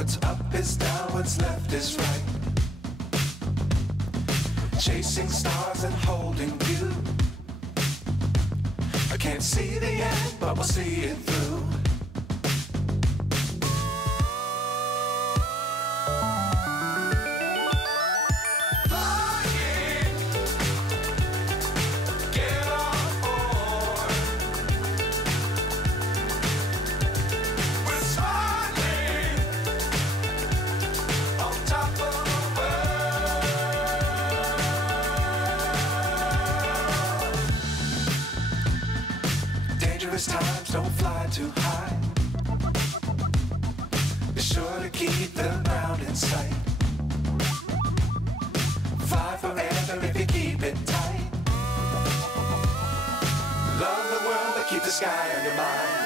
What's up is down, what's left is right. Chasing stars and holding you. I can't see the end, but we'll see it through. Dangerous times, don't fly too high. Be sure to keep the ground in sight. Fly forever if you keep it tight. Love the world, but keep the sky on your mind.